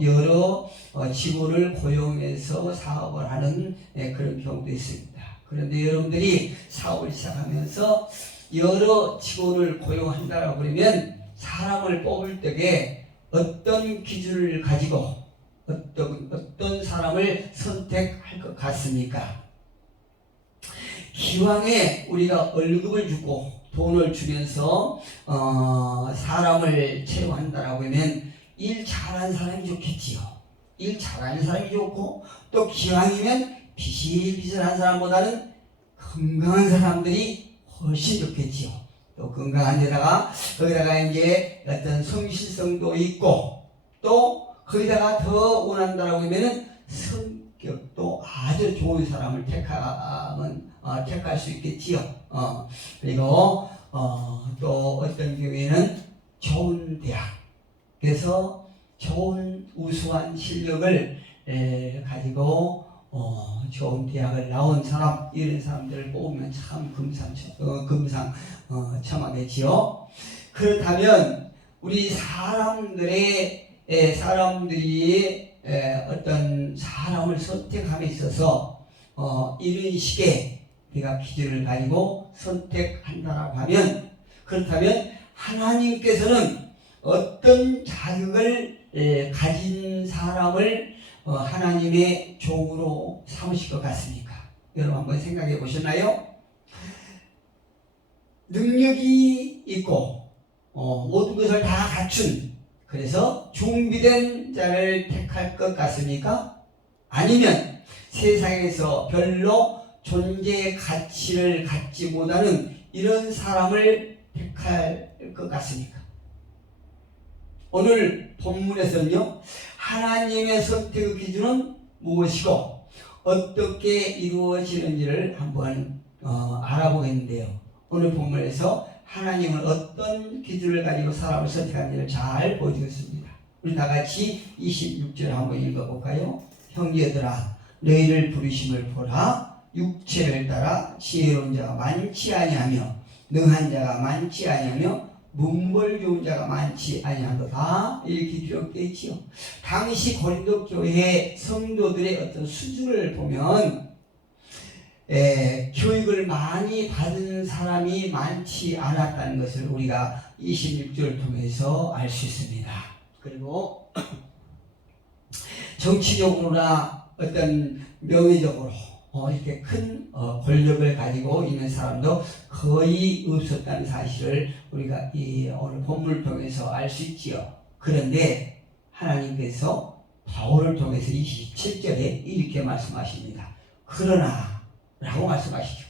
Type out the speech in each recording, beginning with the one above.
여러 직원을 고용해서 사업을 하는 그런 경우도 있습니다. 그런데 여러분들이 사업을 시작하면서 여러 직원을 고용한다라고 그러면 사람을 뽑을 때에 어떤 기준을 가지고 어떤 사람을 선택할 것 같습니까? 기왕에 우리가 월급을 주고 돈을 주면서 사람을 채용한다라고 하면 일 잘하는 사람이 좋겠지요. 일 잘하는 사람이 좋고 또 기왕이면 비실비실한 사람보다는 건강한 사람들이 훨씬 좋겠지요. 또 건강한 데다가 거기다가 이제 어떤 성실성도 있고 또 거기다가 더 원한다라고 하면은 성격도 아주 좋은 사람을 택할 수 있겠지요. 그리고 또 어떤 경우에는 좋은 대학, 그래서 좋은 우수한 실력을 가지고 좋은 대학을 나온 사람, 이런 사람들을 뽑으면 참 금상첨화겠지요. 그렇다면 우리 사람들이 어떤 사람을 선택함에 있어서 이런 식의 우리가 기준을 가지고 선택한다라고 하면, 그렇다면 하나님께서는 어떤 자격을 가진 사람을 하나님의 종으로 삼으실 것 같습니까? 여러분 한번 생각해 보셨나요? 능력이 있고 모든 것을 다 갖춘, 그래서 준비된 자를 택할 것 같습니까? 아니면 세상에서 별로 존재 가치를 갖지 못하는 이런 사람을 택할 것 같습니까? 오늘 본문에서는요, 하나님의 선택의 기준은 무엇이고 어떻게 이루어지는지를 한번 알아보겠는데요. 오늘 본문에서 하나님은 어떤 기준을 가지고 사람을 선택하는지를 잘 보여주겠습니다. 우리 다 같이 26절 한번 읽어볼까요? 형제들아, 너희를 부르심을 보라. 육체를 따라 지혜로운 자가 많지 아니하며 능한 자가 많지 아니하며 문벌 좋은 자가 많지 아니하도다, 이렇게 기록되어 있지요. 당시 고린도 교회 성도들의 어떤 수준을 보면 교육을 많이 받은 사람이 많지 않았다는 것을 우리가 26절을 통해서 알 수 있습니다. 그리고 정치적으로나 어떤 명예적으로 이렇게 큰 권력을 가지고 있는 사람도 거의 없었다는 사실을 우리가 오늘 본문을 통해서 알 수 있지요. 그런데 하나님께서 바울을 통해서 27절에 이렇게 말씀하십니다. 그러나 라고 말씀하시죠.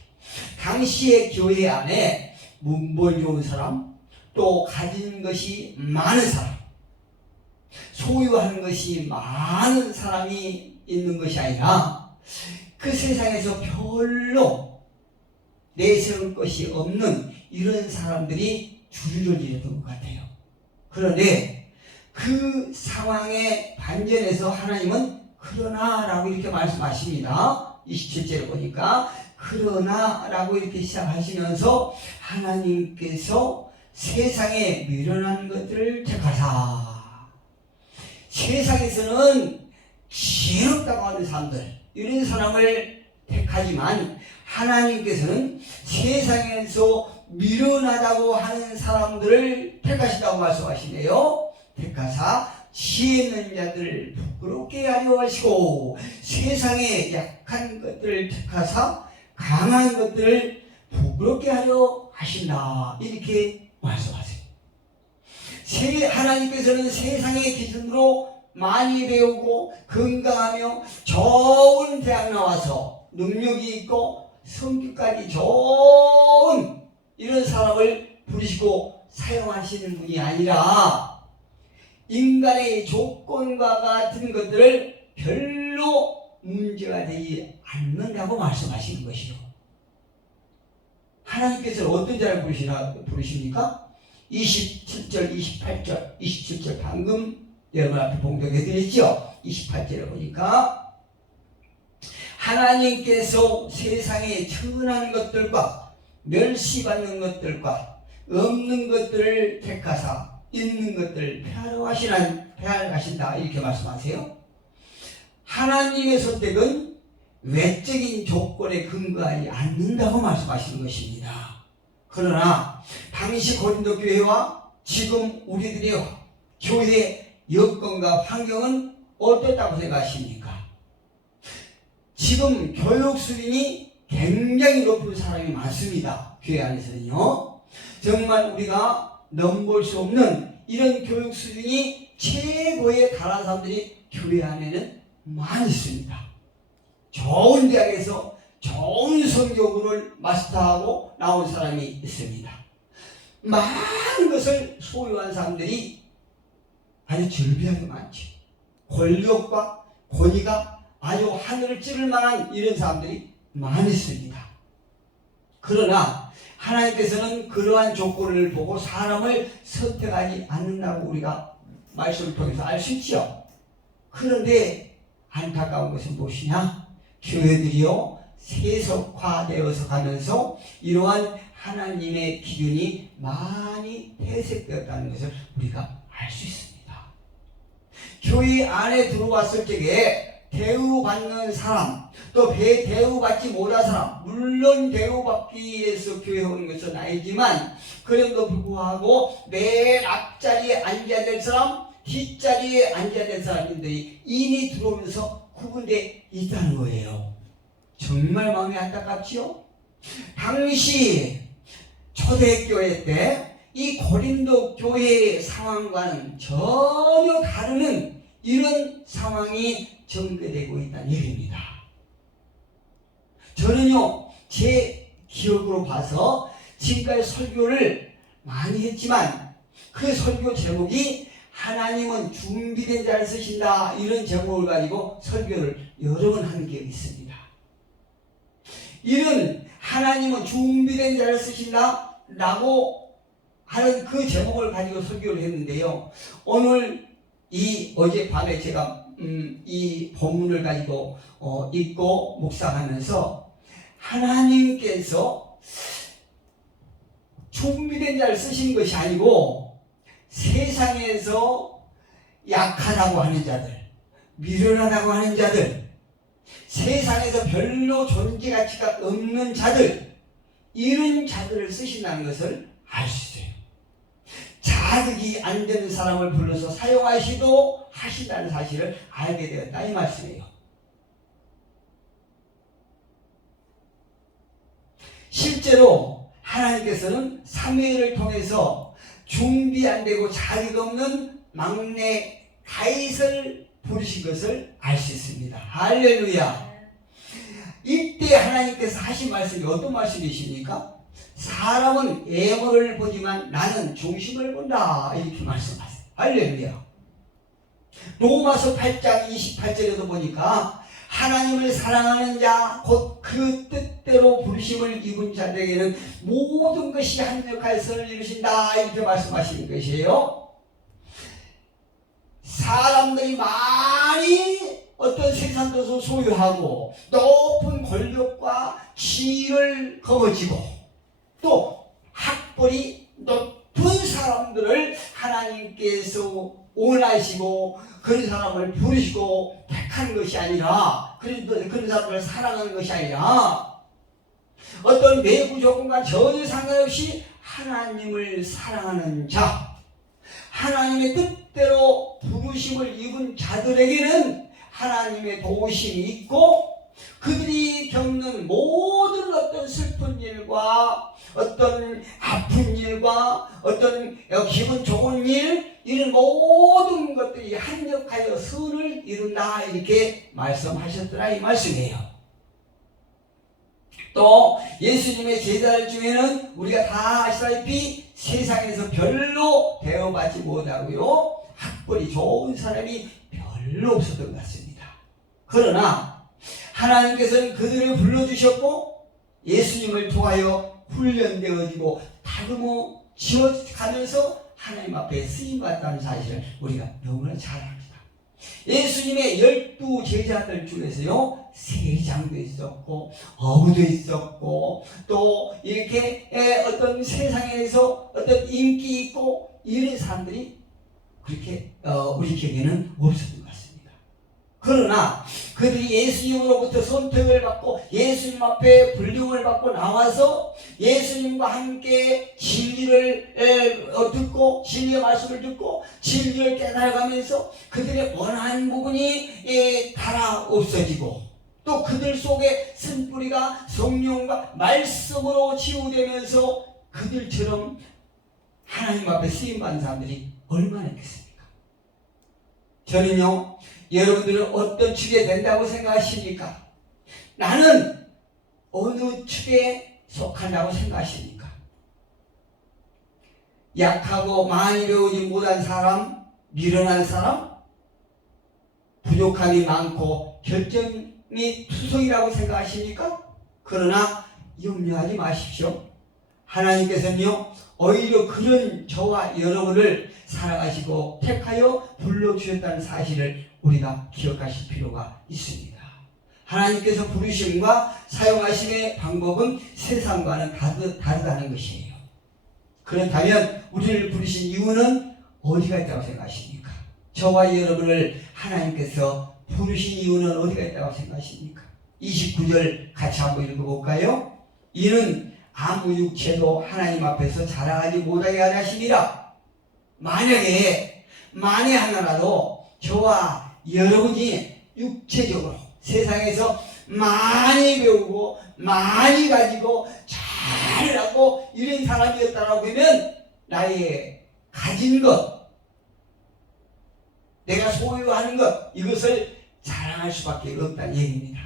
당시의 교회 안에 문벌 좋은 사람, 또 가진 것이 많은 사람, 소유하는 것이 많은 사람이 있는 것이 아니라 그 세상에서 별로 내세울 것이 없는 이런 사람들이 주류였던 것 같아요. 그런데 그 상황에 반전해서 하나님은 그러나 라고 이렇게 말씀하십니다. 27절에 보니까 그러나 라고 이렇게 시작하시면서 하나님께서 세상에 미련한 것들을 택하사, 세상에서는 지혜롭다고 하는 사람들, 이런 사람을 택하지만 하나님께서는 세상에서 미련하다고 하는 사람들을 택하신다고 말씀하시네요. 택하사 지혜 있는 자들을 부끄럽게 하려 하시고 세상에 약한 것들을 택하사 강한 것들을 부끄럽게 하려 하신다, 이렇게 말씀하세요. 하나님께서는 세상의 기준으로 많이 배우고 건강하며 좋은 대학 나와서 능력이 있고 성격까지 좋은 이런 사람을 부르시고 사용하시는 분이 아니라 인간의 조건과 같은 것들을 별로 문제가 되지 않는다고 말씀하시는 것이요. 하나님께서는 어떤 자를 부르십니까? 27절, 28절, 27절 방금 여러분 앞에 봉독해드렸죠. 28절에 보니까 하나님께서 세상에 천한 것들과 멸시받는 것들과 없는 것들을 택하사 있는 것들을 폐하려 하시는 가신다 이렇게 말씀하세요. 하나님의 선택은 외적인 조건에 근거하지 않는다고 말씀하시는 것입니다. 그러나 당시 고린도 교회와 지금 우리들의 교회 여건과 환경은 어떻다고 생각하십니까? 지금 교육 수준이 굉장히 높은 사람이 많습니다. 교회 안에서는요. 정말 우리가 넘볼 수 없는 이런 교육 수준이 최고에 달한 사람들이 교회 안에는 많이 있습니다. 좋은 대학에서 좋은 선교부를 마스터하고 나온 사람이 있습니다. 많은 것을 소유한 사람들이 아주 절비하게 많지. 권력과 권위가 아주 하늘을 찌를 만한 이런 사람들이 많이 있습니다. 그러나 하나님께서는 그러한 조건을 보고 사람을 선택하지 않는다고 우리가 말씀을 통해서 알 수 있죠. 그런데 안타까운 것은 무엇이냐? 교회들이요 세속화되어서 가면서 이러한 하나님의 기준이 많이 퇴색되었다는 것을 우리가 알 수 있습니다. 교회 안에 들어왔을 적에 대우받는 사람, 또 대우받지 못한 사람, 물론 대우받기 위해서 교회에 오는 것은 아니지만 그럼에도 불구하고 맨 앞자리에 앉아야 될 사람, 뒷자리에 앉아야 될 사람들이 인이 들어오면서 구분되어 있다는 거예요. 정말 마음이 안타깝지요? 당시 초대교회 때 이 고린도 교회의 상황과는 전혀 다른 이런 상황이 전개되고 있다는 얘기입니다. 저는요 제 기억으로 봐서 지금까지 설교를 많이 했지만 그 설교 제목이 하나님은 준비된 자를 쓰신다 이런 제목을 가지고 설교를 여러 번 한 기억이 있습니다. 이런 하나님은 준비된 자를 쓰신다 라고 하는 그 제목을 가지고 설교를 했는데요. 오늘 어젯밤에 제가 이 본문을 가지고 읽고 묵상하면서 하나님께서 준비된 자를 쓰신 것이 아니고 세상에서 약하다고 하는 자들, 미련하다고 하는 자들, 세상에서 별로 존재 가치가 없는 자들, 이런 자들을 쓰신다는 것을 알 수 있어요. 자격이 안 되는 사람을 불러서 사용하시도 하신다는 사실을 알게 되었다 이 말씀이에요. 실제로 하나님께서는 사무엘을 통해서 준비 안 되고 자격 없는 막내 다윗을 부르신 것을 알 수 있습니다. 할렐루야. 이때 하나님께서 하신 말씀이 어떤 말씀이십니까? 사람은 외모를 보지만 나는 중심을 본다 이렇게 말씀하세요. 할렐루야. 로마서 8장 28절에도 보니까 하나님을 사랑하는 자 곧 그 뜻대로 부르심을 입은 자들에게는 모든 것이 합력하여 선을 이루신다 이렇게 말씀하시는 것이에요. 사람들이 많이 어떤 세상 것을 소유하고 높은 권력과 지위를 거머쥐고 또 학벌이 높은 사람들을 하나님께서 원하시고 그런 사람을 부르시고 택한 것이 아니라 그런 사람을 사랑하는 것이 아니라 어떤 내부 조건과 전혀 상관없이 하나님을 사랑하는 자, 하나님의 뜻대로 부르심을 입은 자들에게는 하나님의 도우심이 있고 그들이 겪는 모든 어떤 슬픈 일과 어떤 아픈 일과 어떤 기분 좋은 일 이런 모든 것들이 합력하여 선을 이룬다 이렇게 말씀하셨더라 이 말씀이에요. 또 예수님의 제자들 중에는 우리가 다 아시다시피 세상에서 별로 대우받지 못하고요 학벌이 좋은 사람이 별로 없었던 것 같습니다. 그러나 하나님께서는 그들을 불러주셨고 예수님을 통하여 훈련되어지고 다듬어 지어가면서 하나님 앞에 쓰임받았다는 사실을 우리가 너무나 잘 압니다. 예수님의 12 제자들 중에서요 세장도 있었고 어부도 있었고 또 이렇게 어떤 세상에서 어떤 인기 있고 이런 사람들이 그렇게 우리 격에는 없었던 것 같습니다. 그러나 그들이 예수님으로부터 선택을 받고 예수님 앞에 불림을 받고 나와서 예수님과 함께 진리를 듣고 진리의 말씀을 듣고 진리를 깨달아가면서 그들의 원한 부분이 달아 없어지고 또 그들 속에 쓴뿌리가 성령과 말씀으로 치유되면서 그들처럼 하나님 앞에 쓰임받는 사람들이 얼마나 있겠습니까? 저는요, 여러분들은 어떤 축에 된다고 생각하십니까? 나는 어느 축에 속한다고 생각하십니까? 약하고 많이 배우지 못한 사람, 미련한 사람, 부족함이 많고 결정이 투성이라고 생각하십니까? 그러나 염려하지 마십시오. 하나님께서는요, 오히려 그런 저와 여러분을 사랑하시고 택하여 불러주셨다는 사실을 우리가 기억하실 필요가 있습니다. 하나님께서 부르심과 사용하심의 방법은 세상과는 다르다는 것이에요. 그렇다면 우리를 부르신 이유는 어디가 있다고 생각하십니까? 저와 여러분을 하나님께서 부르신 이유는 어디가 있다고 생각하십니까? 29절 같이 한번 읽어볼까요? 이는 아무 육체도 하나님 앞에서 자랑하지 못하게 하시니라. 만에 하나라도 저와 여러분이 육체적으로 세상에서 많이 배우고 많이 가지고 잘하고 이런 사람이었다라고 하면 나의 가진 것, 내가 소유하는 것, 이것을 자랑할 수밖에 없다는 얘기입니다.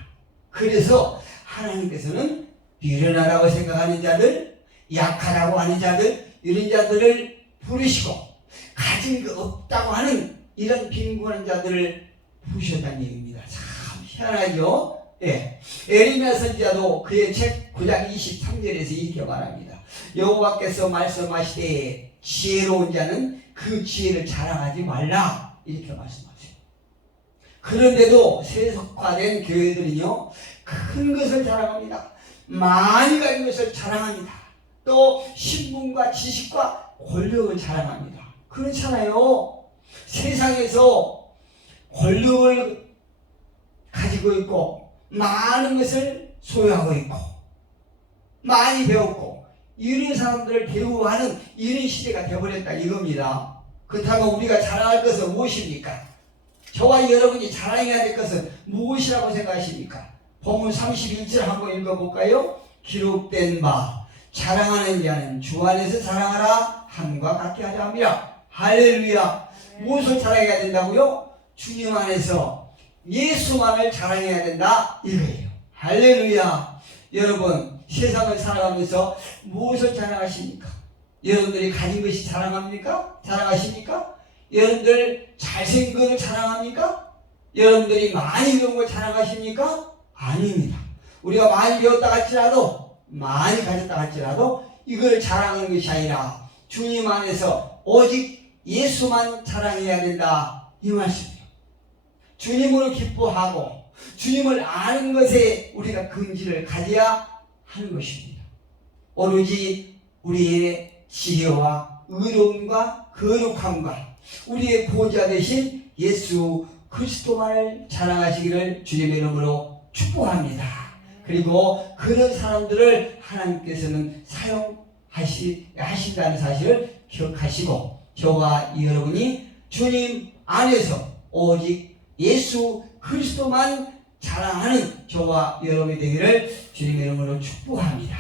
그래서 하나님께서는 미련하다고 생각하는 자들, 약하다고 하는 자들, 이런 자들을 부르시고 가진 거 없다고 하는 이런 빈곤한 자들을 부르셨다는 얘기입니다. 참 희한하죠? 예. 에레미야 선지자도 그의 책 9장 23절에서 이렇게 말합니다. 여호와께서 말씀하시되 지혜로운 자는 그 지혜를 자랑하지 말라, 이렇게 말씀하세요. 그런데도 세속화된 교회들은요, 큰 것을 자랑합니다. 많이 가진 것을 자랑합니다. 또 신분과 지식과 권력을 자랑합니다. 그렇잖아요. 세상에서 권력을 가지고 있고 많은 것을 소유하고 있고 많이 배웠고 이런 사람들을 대우하는 이런 시대가 되어버렸다 이겁니다. 그렇다면 우리가 자랑할 것은 무엇입니까? 저와 여러분이 자랑해야 될 것은 무엇이라고 생각하십니까? 본문 31절 한번 읽어볼까요? 기록된 바 자랑하는 자는 주 안에서 자랑하라 함과 같게 하자 함이라. 할렐루야. 무엇을 자랑해야 된다고요? 주님 안에서 예수만을 자랑해야 된다 이거예요. 할렐루야. 여러분 세상을 살아가면서 무엇을 자랑하십니까? 여러분들이 가진 것이 자랑합니까? 자랑하십니까? 여러분들 잘생긴 것을 자랑합니까? 여러분들이 많이 배운 걸 자랑하십니까? 아닙니다. 우리가 많이 배웠다 할지라도 많이 가졌다 할지라도 이걸 자랑하는 것이 아니라 주님 안에서 오직 예수만 자랑해야 된다 이 말씀이에요. 주님으로 기뻐하고 주님을 아는 것에 우리가 근지를 가져야 하는 것입니다. 오로지 우리의 지혜와 의로움과 거룩함과 우리의 구원자 되신 예수 그리스도만을 자랑하시기를 주님의 이름으로 축복합니다. 그리고 그런 사람들을 하나님께서는 사용하신다는 사실을 기억하시고 저와 여러분이 주님 안에서 오직 예수 그리스도만 자랑하는 저와 여러분이 되기를 주님의 이름으로 축복합니다.